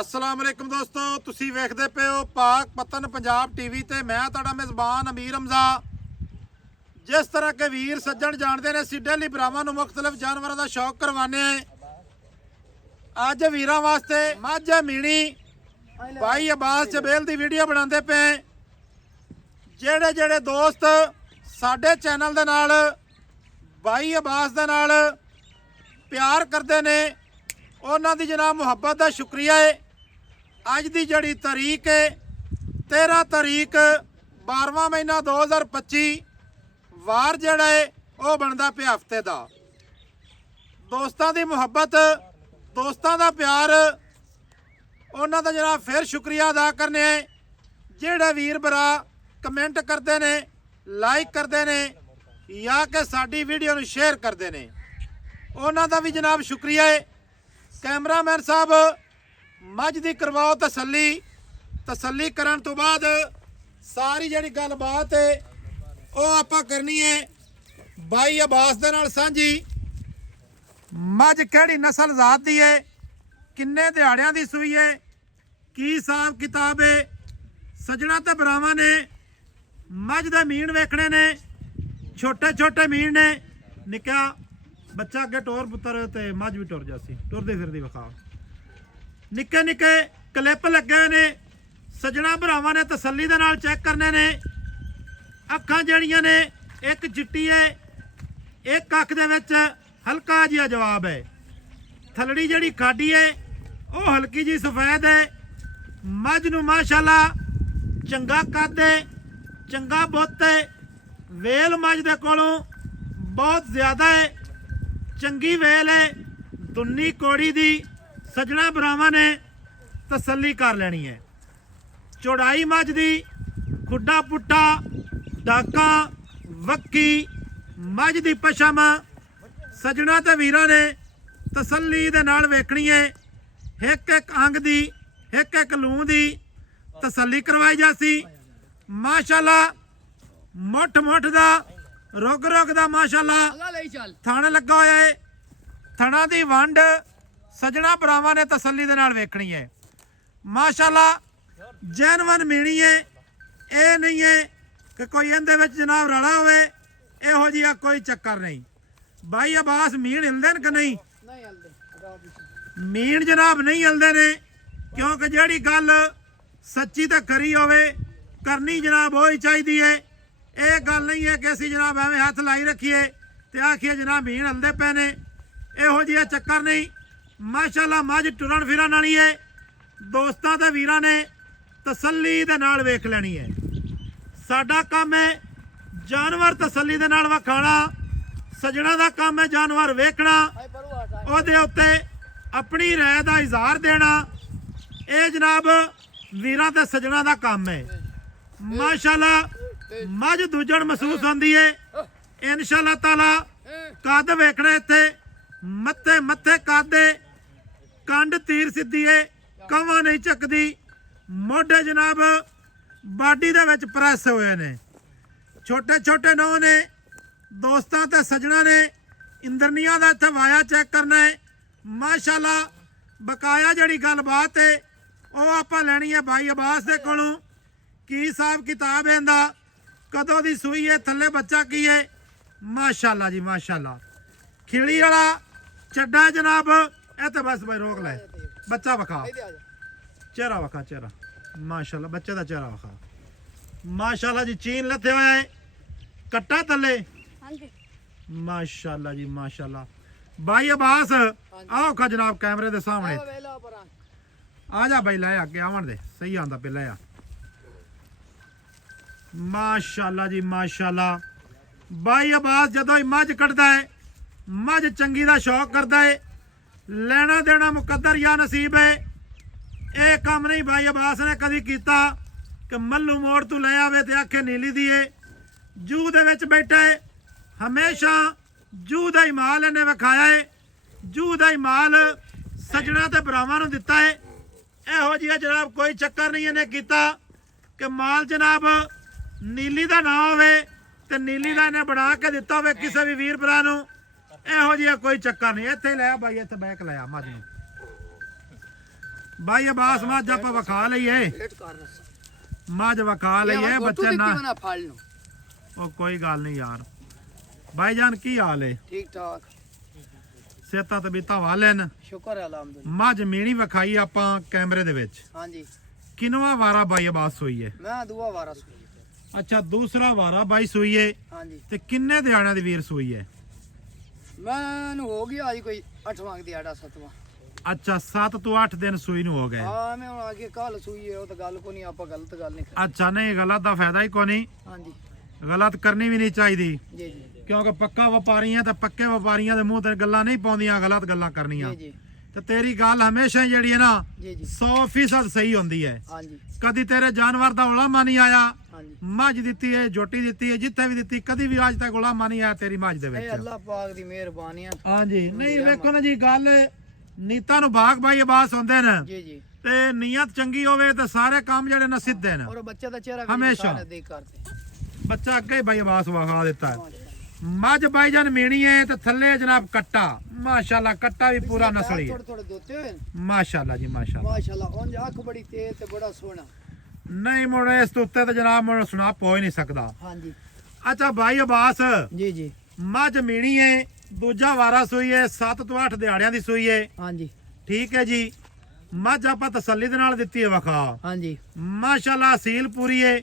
अस्सलाम वालेकुम दोस्तों, तुसी वेखदे पे हो पाक पतन पंजाब टीवी ते मैं तुहाडा मेज़बान अमीर हमजा। जिस तरह के वीर सज्जन जानते ने असीं डेली भरावां नूं मुख्तलिफ जानवरों का शौक करवाने। अज वीरां वास्ते मझ मीणी भाई अब्बास जबेल की वीडियो बनाते पे। जेड़े जेड़े दोस्त साडे चैनल दे नाल भाई अब्बास दे नाल प्यार करते ने उन्हां दी जनाब मुहब्बत का शुक्रिया है। अज की जड़ी तारीख है 13 तारीख 12वां महीना 2025 वार जड़ा है वह बनता पे हफ्ते का। दोस्तों की मुहब्बत दोस्तों का प्यार उन्हां दा जनाब फिर शुक्रिया अदा करने जेड़े वीर भरा कमेंट करते ने लाइक करते ने या कि साडी वीडियो नूं शेयर करते ने उन्हां दा भी जनाब शुक्रिया है। कैमरामैन साहब मझ दी करवाओ तसल्ली करन तो बाद सारी जिहड़ी गलबात है वह आपां करनी है भाई अब्बास दे नाल सांझी। मझ किहड़ी नस्ल जात दी है, किन्ने दिहाड़ियां दी सूई है, की हिसाब किताब है। सजना ते भरावां ने मझ दे मीण वेखणे ने, छोटे छोटे मीण ने। निक्का बच्चा अगे टोर पुत्र ते मझ भी टुर जासी, टुरदी फिरदी विखा। निक्के निक्के क्लिप लगे हुए ने, सजना भरावां ने तसल्ली दे नाल चैक करने ने। अखां जड़ियां ने एक चिट्टी है, एक अख दे विच हल्का जिहा जवाब है। थलड़ी जिहड़ी खाडी है वह हल्की जी सफेद है। मझ नूं माशाअल्लाह चंगा कद है, चंगा बुत है। वेल मझ दे कोलों बहुत ज़्यादा है, चंगी वेल है। दुन्नी कोड़ी दी सजना भरावां ने तसल्ली कर लेनी है। चौड़ाई मझ दी खुड्डा पुट्टा डाका वक्की मझ दी पशम सजना ते वीरां ने तसल्ली दे नाल वेखनी है। एक एक अंग दी एक एक लूं दी तसल्ली करवाई जासी। माशाअल्लाह मुठ मुठ दा रुग रुग दा माशाअल्लाह थण लगा होया है। थणा दी वंड सजना भरावां ने तसल्ली दे नाल वेखनी है। माशाअल्लाह जैनवन मीणी है, ये नहीं है कि कोई इहदे विच जनाब रला होवे, इहो जिहा कोई चक्कर नहीं। भाई अब्बास मीण हिलदे न कि नहीं? मीण जनाब नहीं हिलदे ने, क्योंकि जिहड़ी गल सच्ची ते खरी होवे करनी जनाब वो ही चाहिदी है। ये गल नहीं है कि असीं जनाब एवें हथ लाई रखीए ते आखिए जनाब मीण हिलदे पे ने, इहो जिहा चक्कर नहीं। माशाअल्लाह मझ टुरन फिरन वाली है। दोस्तां ते वीरां ने तसल्ली दे नाल वेख लेनी है। साडा काम है जानवर तसल्ली दे नाल वखाणा, सजना दा काम है जानवर वेखना, ओहदे उत्ते अपनी राय दा इजहार देना। ये जनाब वीरां ते सजना दा काम है। माशाअल्लाह मझ दूजण महसूस होंदी है। इंशाअल्लाह ताला कद वेखना इत्थे मत्थे मत्थे कद कंड तीर सीधी है, कवा नहीं चकदी। मोढे जनाब बाडी दे विच प्रैस होए ने, छोटे छोटे नौ ने। दोस्तां ते सजना ने इंद्रनिया दा इत्थे वाया चेक करना है। माशाअल्लाह बकाया जिहड़ी गलबात है वह आपां लैनी है भाई अब्बास दे कोलों। की हिसाब किताब है इहदा, कदों दी सूई है, थल्ले बच्चा की है। माशाअल्लाह जी माशाअल्लाह। खिली वाला चड्डा जनाब ए तो बस भाई रोक ले। बच्चा वखा, चेहरा वखा, चेहरा माशाअल्लाह बच्चे का चेहरा वखा। माशाअल्लाह जी चीन लथे होया है, कट्टा तले माशाअल्लाह जी माशाअल्लाह। भाई अब्बास आओ खा जनाब कैमरे दे सामने आ जा भाई, लै अगे आवन दे, सही आंदा पे लै आ। माशाअल्लाह जी माशाअल्लाह। भाई अब्बास जदों ही मझ कटदा है, मझ चंगी दा शौक करदा है। लेना देना मुकद्दर या नसीब है। ये काम नहीं भाई अब्बास ने कदी कीता कि मल्लू मोड़ तू ले आवे ते आखे नीली दी है। जू दे विच बैठा है, हमेशा जू दा ही माल इन्हें विखाया है। जू दा ही माल सजना ते भरावां नूं दिता है। इहो जिहा जनाब कोई चक्कर नहीं इन्हें कीता कि माल जनाब नीली दा ना होवे ते नीली दा इन्हें बना के दिता होवे किसी भी वीर भरा नूं। इहो जिहा कोई चक्कर नहीं। इत्थे लै भाई, इत्थे बैक लै मझ नूं। ਬਾਈ ਅਬਾਸ ਮੱਝ ਆਪਾਂ ਵਿਖਾ ਲਈਏ ਮੱਝ ਵਿਖਾ ਲਈਏ ਬੱਚੇ ਨਾ ਫੜ ਲਓ ਉਹ ਕੋਈ ਗੱਲ ਨਹੀਂ ਯਾਰ ਭਾਈ ਜਾਨ ਕੀ ਹਾਲ ਹੈ ਠੀਕ ਠਾਕ ਸੇਤਾ ਤਬੀਤਾ ਵਾਲੇ ਨੇ ਸ਼ੁਕਰ ਹੈ ਅਲਹਮਦੁਲਿਲਾ ਮੱਝ ਮੀਣੀ ਵਿਖਾਈ ਆਪਾਂ ਕੈਮਰੇ ਦੇ ਵਿੱਚ ਹਾਂਜੀ ਕਿਨਵਾ ਵਾਰਾ ਬਾਈ ਅਬਾਸ ਹੋਈ ਹੈ ਮੈਂ ਦੁਆ ਵਾਰਾ ਸੂਈ ਅੱਛਾ ਦੂਸਰਾ ਵਾਰਾ ਬਾਈ ਸੂਈ ਹੈ ਹਾਂਜੀ ਤੇ ਕਿੰਨੇ ਦਿਹਾੜਿਆਂ ਦੀ ਵੀਰ ਸੂਈ ਹੈ ਮੈਨੂੰ ਹੋ ਗਿਆ ਅੱਜ ਕੋਈ 8ਵਾਂ ਦਿਹਾੜਾ 7ਵਾਂ ਅੱਛਾ 7 ਤੋਂ 8 ਦਿਨ ਸੂਈ ਨੂੰ ਹੋ ਗਏ ਹਾਂ ਮੈਂ ਹੁਣ ਅੱਗੇ ਕੱਲ ਸੂਈ ਹੈ ਉਹ ਤਾਂ ਗੱਲ ਕੋ ਨਹੀਂ ਆਪਾਂ ਗਲਤ ਗੱਲ ਨਹੀਂ ਕਰ ਅੱਛਾ ਨਹੀਂ ਗਲਤ ਦਾ ਫਾਇਦਾ ਹੀ ਕੋਈ ਨਹੀਂ ਹਾਂਜੀ ਗਲਤ ਕਰਨੀ ਵੀ ਨਹੀਂ ਚਾਹੀਦੀ ਜੀ ਜੀ ਕਿਉਂਕਿ ਪੱਕਾ ਵਪਾਰੀਆਂ ਤੇ ਪੱਕੇ ਵਪਾਰੀਆਂ ਦੇ ਮੂੰਹ ਤੇ ਗੱਲਾਂ ਨਹੀਂ ਪਾਉਂਦੀਆਂ ਗਲਤ ਗੱਲਾਂ ਕਰਨੀਆਂ ਜੀ ਤੇ ਤੇਰੀ ਗੱਲ ਹਮੇਸ਼ਾ ਹੀ ਜਿਹੜੀ ਹੈ ਨਾ ਜੀ ਜੀ 100% ਸਹੀ ਹੁੰਦੀ ਹੈ ਹਾਂਜੀ ਕਦੀ ਤੇਰੇ ਜਾਨਵਰ ਦਾ ਉਲਾਮਾ ਨਹੀਂ ਆਇਆ ਹਾਂਜੀ ਮੱਝ ਦਿੱਤੀ ਹੈ ਝੋਟੀ ਦਿੱਤੀ ਹੈ ਜਿੱਥੇ ਵੀ ਦਿੱਤੀ ਕਦੀ ਵੀ ਅੱਜ ਤੱਕ ਉਲਾਮਾ ਨਹੀਂ ਆਇਆ ਤੇਰੀ ਮੱਝ ਦੇ ਇਹ ਵਿੱਚ ਅੱਲਾਹ ਪਾਕ ਦੀ ਮਿਹਰਬਾਨੀ ਆ ਹਾਂਜੀ ਨਹੀਂ ਵੇਖੋ ਨਾ ਜੀ ਗੱਲ ਨੀਤਾਂ ਨੂੰ ਬਾਗ ਬਾਈ ਅਬਾਸ ਹੁੰਦੇ ਨੇ ਜੀ ਜੀ ਤੇ ਨੀਅਤ ਚੰਗੀ ਹੋਵੇ ਤੇ ਸਾਰੇ ਕੰਮ ਜਿਹੜੇ ਨੇ ਸਿੱਧੇ ਨੇ ਔਰ ਬੱਚੇ ਦਾ ਚਿਹਰਾ ਹਮੇਸ਼ਾ। ਦੇਖ ਕਰਦੇ ਬੱਚਾ ਅੱਗੇ ਹੀ ਬਾਈ ਅਬਾਸ ਵਿਖਾ ਦਿੱਤਾ ਹੈ। ਮੱਝ ਬਾਈ ਜਾਨ ਮੀਣੀ ਹੈ ਤੇ ਥੱਲੇ ਜਨਾਬ ਕੱਟਾ ਮਾਸ਼ਾਅੱਲਾ ਕੱਟਾ ਵੀ ਪੂਰਾ ਨਸਲੀ ਹੈ ਥੋੜੇ ਥੋੜੇ ਦੋਤੇ ਹੋਏ ਮਾਸ਼ਾਅੱਲਾ ਜੀ ਮਾਸ਼ਾਅੱਲਾ ਮਾਸ਼ਾਅੱਲਾ ਉਂਝ ਅੱਖ ਬੜੀ ਤੇਜ਼ ਤੇ ਬੜਾ ਸੋਹਣਾ ਨਹੀਂ ਮੁੜ ਇਸ ਤੋਂ ਉੱਤੇ ਤੇ ਜਨਾਬ ਮੁੜ ਸੁਣਾ ਪੋ ਹੀ ਨਹੀਂ ਸਕਦਾ ਹਾਂਜੀ ਅੱਛਾ ਬਾਈ ਅਬਾਸ ਜੀ ਜੀ ਮੱਝ ਮੀਣੀ ਹੈ ਦੂਜਾ ਵਾਰਾ ਸੂਈ ਹੈ 7 ਤੋਂ 8 ਦਿਹਾੜਿਆਂ ਦੀ ਸੂਈ ਹੈ ਹਾਂਜੀ ਠੀਕ ਹੈ ਜੀ ਮੱਝ ਆਪਾਂ ਤਸੱਲੀ ਦੇ ਨਾਲ ਦਿੱਤੀ ਹੈ ਵਖਾ ਹਾਂਜੀ ਮਾਸ਼ਾਅੱਲਾ ਸੀਲ ਪੂਰੀ ਹੈ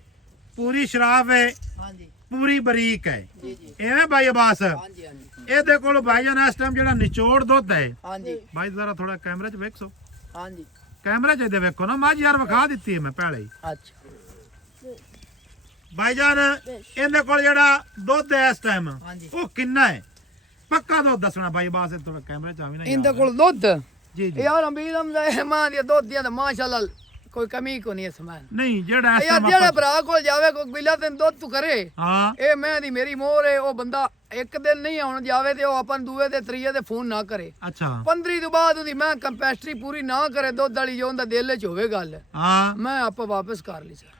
ਪੂਰੀ ਸ਼ਰਾਬ ਹੈ ਹਾਂਜੀ ਪੂਰੀ ਬਰੀਕ ਹੈ ਜੀ ਜੀ ਐਵੇਂ ਬਾਈ ਅਬਾਸ ਹਾਂਜੀ ਹਾਂਜੀ ਇਹਦੇ ਕੋਲ ਭਾਈ ਜਾਨ ਇਸ ਟਾਈਮ ਜਿਹੜਾ ਨਿਚੋੜ ਦੁੱਧ ਹੈ ਹਾਂਜੀ ਭਾਈ ਜ਼ਰਾ ਥੋੜਾ ਕੈਮਰੇ 'ਚ ਵੇਖੋ ਹਾਂਜੀ ਕੈਮਰੇ 'ਚ ਇਹਦੇ ਵੇਖੋ ਨਾ ਮੱਝ ਯਾਰ ਵਿਖਾ ਦਿੱਤੀ ਹੈ ਮੈਂ ਪਹਿਲੇ ਹੀ ਅੱਛਾ ਭਾਈ ਜਾਨ ਇਹਦੇ ਕੋਲ ਜਿਹੜਾ ਦੁੱਧ ਹੈ ਇਸ ਟਾਈਮ ਹਾਂਜੀ ਉਹ ਕਿੰਨਾ ਹੈ ਪੱਕਾ ਦੁੱਧ ਦੱਸਣਾ ਭਾਈ ਬਾਸ ਇਹ ਥੋੜਾ ਕੈਮਰੇ 'ਚ ਆਵੀ ਨਾ ਇਹਦੇ ਕੋਲ ਦੁੱਧ ਜੀ ਜੀ ਯਾਰ ਅੰਬੀਲਮ ਦਾ ਮਾਂ ਦੀ ਦੁੱਧ ਦੀਆਂ ਤਾਂ ਮਾਸ਼ਾਅੱਲਾ ਕੋਈ ਕਮੀ ਕੋ ਨਹੀਂ ਇਸ ਮਾਂ ਨਹੀਂ ਜਿਹੜਾ ਇਸ ਯਾਰ ਟਾਈਮ ਜਿਹੜਾ ਭਰਾ ਕੋਲ ਜਾਵੇ ਕੋਈ ਬਿਲਾ ਤੈਨੂੰ ਦੁੱਧ ਤੂੰ ਕਰੇ ਹਾਂ ਇਹ ਮੈਂ ਦੀ ਮੇਰੀ ਮੋਹਰ ਹੈ ਉਹ ਬੰਦਾ ਇੱਕ ਦਿਨ ਨਹੀਂ ਆਉਣ ਜਾਵੇ ਤੇ ਉਹ ਆਪਾਂ ਨੂੰ ਦੂਏ ਤੇ ਤਰੀਏ ਤੇ ਫੋਨ ਨਾ ਕਰੇ ਅੱਛਾ 15 ਤੋਂ ਬਾਅਦ ਉਹਦੀ ਮੈਂ ਕੰਪੈਸਟਰੀ ਪੂਰੀ ਨਾ ਕਰੇ ਦੁੱਧ ਵਾਲੀ ਜੋ ਉਹਦਾ ਦਿਲ 'ਚ ਹੋਵੇ ਗੱਲ ਹਾਂ ਮੈਂ ਆਪਾਂ ਵਾਪਸ ਕਰ ਲਈ ਸਰ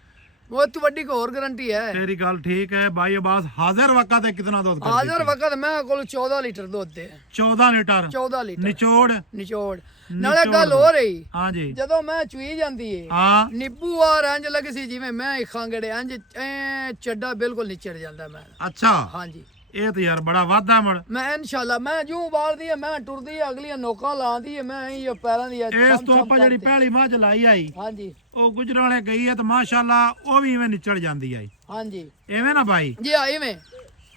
ਉਹ ਤੋਂ ਵੱਡੀ ਕੋਈ ਹੋਰ ਗਾਰੰਟੀ ਹੈ ਤੇਰੀ ਗੱਲ ਠੀਕ ਹੈ ਭਾਈ ਅਬਾਸ ਹਾਜ਼ਰ ਵਕਤ ਤੇ ਕਿਤਨਾ ਦੁੱਧ ਕਰ ਹਾਜ਼ਰ ਵਕਤ ਮੈਂ ਕੋਲ 14 ਲੀਟਰ ਦੁੱਧ ਹੈ 14 ਲੀਟਰ 14 ਲੀਟਰ ਨਿਚੋੜ ਨਿਚੋੜ ਨਾਲੇ ਗੱਲ ਹੋ ਰਹੀ ਹਾਂਜੀ ਜਦੋਂ ਮੈਂ ਚੁਈ ਜਾਂਦੀ ਏ ਹਾਂ ਨਿੱਬੂ ਆ ਇੰਜ ਲੱਗ ਸੀ ਜਿਵੇਂ ਮੈਂ ਹੀ ਖਾਂਗੜੇ ਇੰਜ ਐ ਚੱਡਾ ਬਿਲਕੁਲ ਨਿਚੜ ਜਾਂਦਾ ਮੈਂ ਅੱਛਾ ਹਾਂਜੀ ਇਹ ਤੇ ਯਾਰ ਬੜਾ ਵਾਧਾ ਮੁੜ ਮੈਂ ਇਨਸ਼ਾਅੱਲਾ ਮੈਂ ਜੂ ਬਾਲਦੀ ਹੈ ਮੈਂ ਟੁਰਦੀ ਹੈ ਅਗਲੀਆਂ ਨੋਕਾਂ ਲਾਉਂਦੀ ਹੈ ਮੈਂ ਹੀ ਪੈਰਾਂ ਦੀ ਇਸ ਤੋਂ ਆਪਾਂ ਜਿਹੜੀ ਪਹਿਲੀ ਮੱਝ ਲਾਈ ਆਈ ਹਾਂਜੀ ਉਹ ਗੁਜਰਾਲੇ ਗਈ ਹੈ ਤੇ ਮਾਸ਼ਾਅੱਲਾ ਉਹ ਵੀ ਇਵੇਂ ਨਿਚੜ ਜਾਂਦੀ ਆਈ ਹਾਂਜੀ ਐਵੇਂ ਨਾ ਭਾਈ ਜੀ ਆ ਇਵੇਂ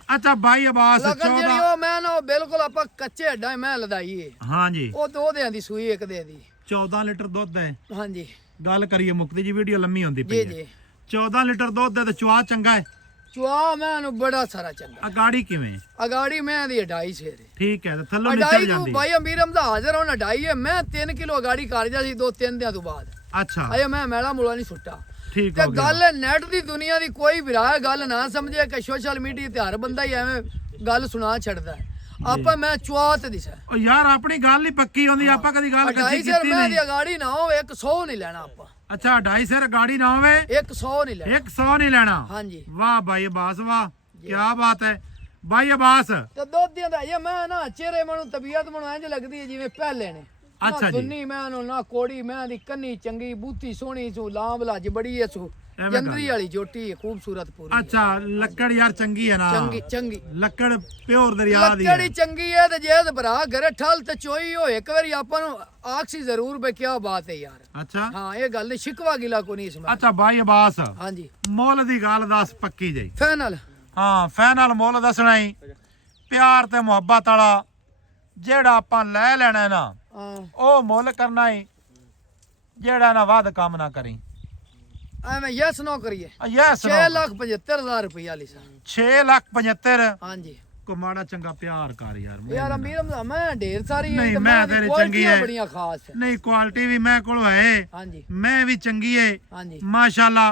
ਅੱਛਾ ਭਾਈ ਅਬਾਸ ਲਗਨ ਜਿਹੜੀ 14 ਉਹ ਮੈਂ ਨਾ ਉਹ ਬਿਲਕੁਲ ਆਪਾਂ ਕੱਚੇ ਹੱਡਾਂ ਮੈਂ ਲਦਾਈ ਏ ਹਾਂਜੀ ਉਹ ਦੋ ਦਿਆਂ ਦੀ ਸੂਈ ਇੱਕ ਦੇ ਦੀ 14 ਲੀਟਰ ਦੁੱਧ ਹੈ ਹਾਂਜੀ ਗੱਲ ਕਰੀਏ ਮੁਕਤੀ ਜੀ ਵੀਡੀਓ ਲੰਮੀ ਹੁੰਦੀ ਜੀ ਪਈ ਹੈ ਜੀ 14 ਲੀਟਰ ਦੁੱਧ ਹੈ ਤੇ ਚੁਆ ਚੰਗਾ ਹੈ ਚੁਆ ਮੈਂ ਨੂੰ ਬੜਾ ਸਾਰਾ ਚੰਗਾ ਅਗਾੜੀ ਕਿਵੇਂ ਅਗਾੜੀ ਮੈਂ ਦੀ 2.5 ਸੇਰੇ ਠੀਕ ਹੈ ਤੇ ਥੱਲੋਂ ਨਿਚੜ ਅਡਾਈ ਜਾਂਦੀ ਨੂੰ ਭਾਈ ਅਮੀਰਮ ਦਾ ਹਾਜ਼ਰ ਹੋਣਾ ਅਡਾਈ ਹੈ ਮੈਂ 3 ਕਿਲੋ ਅਗਾੜੀ ਕਰ ਜਾ ਸੀ 2-3 ਦਿਨਾਂ ਤੋਂ ਬਾਅਦ ਅੱਛਾ ਅਜੇ ਮੈਂ ਮੈਲਾ ਮੁਲਾ ਨਹੀਂ ਸੁੱਟਾ ਠੀਕ ਤੇ ਹੋ ਗਿਆ ਗੱਲ ਨੈਟ ਦੀ ਦੁਨੀਆ ਦੀ ਕੋਈ ਵਿਰਾਹ ਗੱਲ ਨਾ ਸਮਝੇ ਕਿ ਸੋਸ਼ਲ ਮੀਡੀਆ ਤੇ ਹਰ ਬੰਦਾ ਹੀ ਐਵੇਂ ਗੱਲ ਸੁਣਾ ਛੱਡਦਾ ਹੈ ਆਪਾਂ ਮੈਂ ਚੁਆਤ ਦਿਸਾ ਉਹ ਯਾਰ ਆਪਣੀ ਗੱਲ ਹੀ ਪੱਕੀ ਹੁੰਦੀ ਆਪਾਂ ਕਦੀ ਗੱਲ ਅਡਾਈ ਕੱਚੀ ਸਰ ਕੀਤੀ ਮੈਂ ਨਹੀਂ ਦੀ ਅਗਾੜੀ ਨਾ ਹੋਵੇ 100 ਨਹੀਂ ਲੈਣਾ ਆਪਾਂ ਅੱਛਾ 2.5 ਸਿਰ ਗਾੜੀ ਨਾ ਹੋਵੇ 100 ਨਹੀਂ ਲੈਣਾ 100 ਨਹੀਂ ਲੈਣਾ ਹਾਂਜੀ ਵਾਹ ਭਾਈ ਅਬਾਸ ਵਾਹ ਕੀ ਬਾਤ ਹੈ ਭਾਈ ਅਬਾਸ ਤੇ ਦੁੱਧ ਦੀਆਂ ਦਾ ਇਹ ਮੈਂ ਨਾ ਚਿਹਰੇ ਮਨੂੰ ਤਬੀਅਤ ਮਨੂੰ ਇੰਜ ਲੱਗਦੀ ਹੈ ਜਿਵੇਂ ਪਹਿਲੇ ਨੇ ਅੱਛਾ ਨਾ ਜੀ। ਦੁੰਨੀ ਮੈਂ ਨੂੰ ਨਾ ਕੋੜੀ ਮੈਂ ਦੀ ਕੰਨੀ ਚੰਗੀ ਬੂਥੀ ਸੋਹਣੀ ਸੂ ਲਾਂਬ ਲੱਜ ਬੜੀ ਐ ਸੂ ਐਵੇਂ ਜੰਦਰੀ ਗੱਲ। ਵਾਲੀ ਜੋਟੀ ਹੈ ਖੂਬਸੂਰਤ ਪੂਰੀ ਅੱਛਾ ਲੱਕੜ ਯਾਰ ਚੰਗੀ ਹੈ ਨਾ ਚੰਗੀ ਚੰਗੀ ਲੱਕੜ ਪਿਓਰ ਦਰਿਆ ਦੀ ਹੈ ਲੱਕੜੀ ਚੰਗੀ ਹੈ ਤੇ ਜੇ ਤੇ ਭਰਾ ਘਰੇ ਠਲ ਤੇ ਚੋਈ ਹੋਏ ਇੱਕ ਵਾਰੀ ਆਪਾਂ ਨੂੰ ਆਖਸੀ ਜ਼ਰੂਰ ਬੇ ਕੀ ਬਾਤ ਹੈ ਯਾਰ ਅੱਛਾ ਹਾਂ ਇਹ ਗੱਲ ਨਹੀਂ ਸ਼ਿਕਵਾ ਗਿਲਾ ਕੋ ਨਹੀਂ ਇਸਮਾ ਅੱਛਾ ਭਾਈ ਅਬਾਸ ਹਾਂਜੀ ਮੁੱਲ ਦੀ ਗੱਲ ਦੱਸ ਪੱਕੀ ਜਈ ਫਾਈਨਲ ਹਾਂ ਫਾਈਨਲ ਮੁੱਲ ਦੱਸਣਾ ਹੀ ਪਿਆਰ ਤੇ ਮੁਹੱਬਤ ਵਾਲਾ ਜਿਹੜਾ ਆਪਾਂ ਲੈ ਲੈਣਾ ਨਾ ਹਾਂ ਉਹ ਮੁੱਲ ਕਰਨਾ ਹੀ ਜਿਹੜਾ ਨਾ ਵੱਧ ਕੰਮ ਨਾ ਕਰੀ ਐਵੇਂ ਯੈਸ ਨੋ ਕਰੀਏ ਯੈਸ 6,75,000 ਰੁਪਇਆ ਲਿਸਾ 6,75,000 ਹਾਂਜੀ ਕੋ ਮਾੜਾ ਚੰਗਾ ਪਿਆਰ ਕਰ ਯਾਰ ਯਾਰ ਅਮੀਰ ਦਾ ਮੈਂ ਢੇਰ ਸਾਰੀ ਨਹੀਂ, ਤੇ ਮੈਂ ਦੀ ਤੇਰੀ ਕੁਆਲਿਟੀਆਂ ਚੰਗੀ ਹੈ। ਬੜੀਆਂ ਖਾਸ ਹੈ ਨਹੀਂ ਕੁਆਲਿਟੀ ਵੀ ਮੈਂ ਕੋਲ ਹੈ ਹਾਂਜੀ ਮੈਂ ਵੀ ਚੰਗੀ ਹੈ ਹਾਂਜੀ ਮਾਸ਼ਾਅੱਲਾ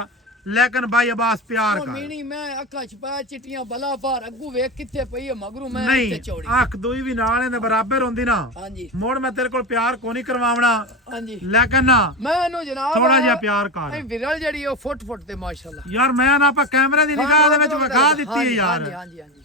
ਲੇਕਿਨ ਭਾਈ ਅਬਾਸ ਪਿਆਰ ਹੁਣ ਕਰ ਮੀਣੀ ਮੈਂ ਅੱਖਾਂ ਚ ਪਾ ਚਿੱਟੀਆਂ ਬਲਾ ਭਾਰ ਅੱਗੂ ਵੇਖ ਕਿੱਥੇ ਪਈ ਹੈ ਮਗਰੂ ਮੈਂ ਨਹੀਂ ਇੱਥੇ ਚੌੜੀ ਅੱਖ ਦੋਈ ਵੀ ਨਾਲ ਇਹਦੇ ਬਰਾਬਰ ਹੁੰਦੀ ਨਾ ਹਾਂਜੀ ਮੋੜ ਮੈਂ ਤੇਰੇ ਕੋਲ ਪਿਆਰ ਕੋ ਨਹੀਂ ਕਰਵਾਉਣਾ ਹਾਂਜੀ ਲੇਕਿਨ ਨਾ ਮੈਂ ਇਹਨੂੰ ਜਨਾਬ ਥੋੜਾ ਜਿਹਾ ਪਿਆਰ ਕਰ ਇਹ ਵਿਰਲ ਜਿਹੜੀ ਉਹ ਫੁੱਟ ਤੇ ਮਾਸ਼ਾਅੱਲਾ ਯਾਰ ਮੈਂ ਨਾ ਆਪਾਂ ਕੈਮਰੇ ਦੀ ਨਿਗਾਹ ਦੇ ਵਿੱਚ ਵਿਖਾ ਦਿੱਤੀ ਹੈ ਯਾਰ ਹਾਂਜੀ ਹਾਂਜੀ ਹਾਂਜੀ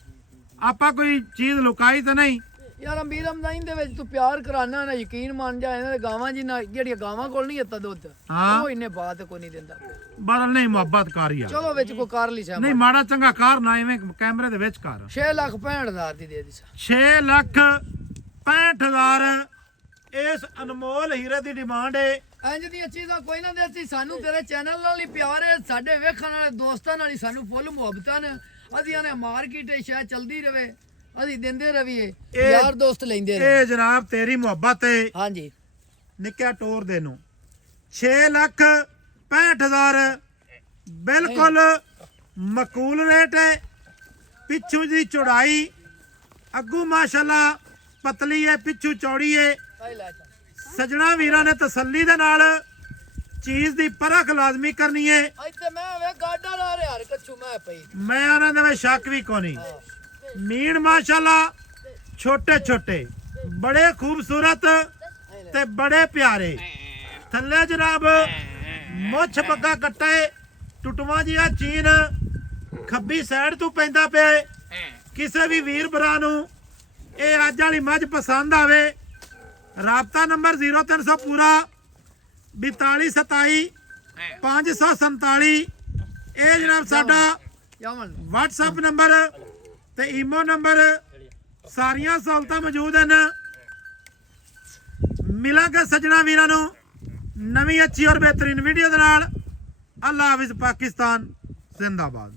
ਆਪਾਂ ਕੋਈ ਚੀਜ਼ ਲੁਕਾਈ ਤਾਂ ਨਹੀਂ ਯਾਰ ਅਮੀਰ ਅਮਦਾਈਨ ਦੇ ਵਿੱਚ ਤੂੰ ਪਿਆਰ ਕਰਾਨਾ ਨਾ ਯਕੀਨ ਮੰਨ ਜਾ ਇਹਨਾਂ ਦੇ ਗਾਵਾਂ ਜੀ ਨਾ ਜਿਹੜੀਆਂ ਗਾਵਾਂ ਕੋਲ ਨਹੀਂ ਇੱਤਾ ਦੁੱਧ ਹਾਂ। ਉਹ ਇੰਨੇ ਬਾਤ ਕੋਈ ਨਹੀਂ ਦਿੰਦਾ ਬਦਲ ਨਹੀਂ ਮੁਹੱਬਤ ਕਰ ਯਾਰ ਚਲੋ ਵਿੱਚ ਕੋ ਕਰ ਲਈ ਸਾ ਨਹੀਂ ਮਾੜਾ ਚੰਗਾ ਕਰ ਨਾ ਐਵੇਂ ਕੈਮਰੇ ਦੇ ਵਿੱਚ ਕਰ 6,65,000 ਦੀ ਦੇ ਦੀ ਸਾ 6,65,000 ਇਸ ਅਨਮੋਲ ਹੀਰੇ ਦੀ ਡਿਮਾਂਡ ਹੈ। ਇੰਜ ਦੀਆਂ ਚੀਜ਼ਾਂ ਕੋਈ ਨਾ ਦੇਸੀ ਸਾਨੂੰ ਤੇਰੇ ਚੈਨਲ ਨਾਲ ਹੀ ਪਿਆਰ ਹੈ ਸਾਡੇ ਵੇਖਣ ਵਾਲੇ ਦੋਸਤਾਂ ਨਾਲ ਹੀ ਸਾਨੂੰ ਫੁੱਲ ਮੁਹੱਬਤਾਂ ਨੇ ਅਸੀਂ ਨੇ ਮਾਰਕੀਟ ਸ਼ਾਇਦ ਚਲਦੀ ਰਵੇ ਅਸੀਂ ਦਿੰਦੇ ਰਹੀਏ ਯਾਰ ਦੋਸਤ ਲੈਂਦੇ ਰਹੇ ਇਹ ਜਨਾਬ ਤੇਰੀ ਮੁਹੱਬਤ ਹੈ ਹਾਂਜੀ ਨਿੱਕਿਆ ਟੋਰ ਦੇ ਨੂੰ 6,65,000 ਬਿਲਕੁਲ ਮਕੂਲ ਰੇਟ ਹੈ। ਪਿੱਛੂ ਦੀ ਚੌੜਾਈ ਅੱਗੂ ਮਾਸ਼ਾਅੱਲਾ ਪਤਲੀ ਹੈ ਪਿੱਛੂ ਚੌੜੀ ਹੈ। ਆਈ ਲੈ ਚੱਲ ਸਜਣਾ ਵੀਰਾਂ ਨੇ ਤਸੱਲੀ ਦੇ ਨਾਲ ਚੀਜ਼ ਦੀ ਪਰਖ ਲਾਜ਼ਮੀ ਕਰਨੀ ਹੈ। ਇੱਥੇ ਮੈਂ ਵੇ ਗਾਡਾ ਲਾ ਰਿਹਾ ਹਰ ਕੱਛੂ ਮੈਂ ਪਈ ਮੈਂ ਉਹਨਾਂ ਦੇ ਵਿੱਚ ਸ਼ੱਕ ਵੀ ਕੋਨੀ ਮੀਨ ਮਾਸ਼ਾਅੱਲਾ ਛੋਟੇ ਛੋਟੇ ਬੜੇ ਖੂਬਸੂਰਤ ਤੇ ਬੜੇ ਪਿਆਰੇ ਥੱਲੇ ਜਨਾਬ ਮੁੱਛ ਪੱਗਾ ਕੱਟੇ ਟੁੱਟਵਾਂ ਜਿਹਾ ਚੀਨ ਖੱਬੀ ਸਾਈਡ ਤੋਂ ਪੈਂਦਾ ਪਿਆ ਏ। ਕਿਸੇ ਵੀ ਵੀਰ ਭਰਾ ਨੂੰ ਇਹ ਅੱਜ ਵਾਲੀ ਮੱਝ ਪਸੰਦ ਆਵੇ ਰਾਬਤਾ ਨੰਬਰ 0300 ਪੂਰਾ 4227 547 ਇਹ ਜਨਾਬ ਸਾਡਾ ਯਾਮਨ WhatsApp ਨੰਬਰ ਤੇ ਈਮੋ ਨੰਬਰ ਸਾਰੀਆਂ ਸਹੂਲਤਾਂ ਮੌਜੂਦ ਹਨ। ਮਿਲਾਂਗੇ ਸੱਜਣਾ ਵੀਰਾਂ ਨੂੰ ਨਵੀਂ ਅੱਛੀ ਔਰ ਬਿਹਤਰੀਨ ਵੀਡੀਓ ਦੇ ਨਾਲ। ਅੱਲਾ ਹਾਫਿਜ਼ ਪਾਕਿਸਤਾਨ ਜ਼ਿੰਦਾਬਾਦ।